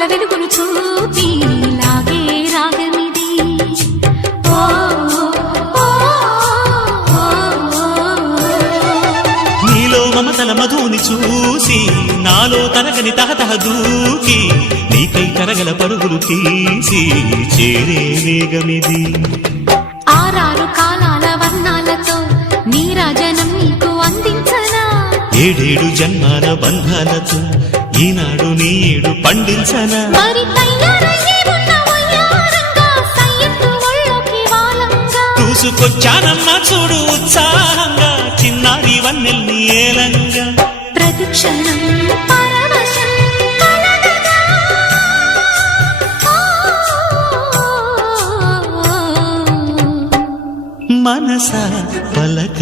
తలపుల వెలుగును చూపి లాగే రాగమిది. నీలో మమతల మధుని చూసి నాలో తరగని తహతహ దూకి నీకై తరగల పరుగులు తీసి చేరే వేగమిది. ఆరారు కాలాల వర్ణాలతో నీరాజనం నీకు అందించనా, ఏడేడు జన్మాల బంధాలతో ఈనాడు నీడు పండించనా. మరి తయారయ్యే ఉన్న వయ్యారంగా సయ్యత్తు ఒళ్ళోకి వాలంగా చూసుకొచ్చానమ్మా చూడు ఉత్సాహంగా చిన్నారి వన్నెల్ని ఏలంగా. ప్రతిక్షణం పరవశం కలగగా మనస పలక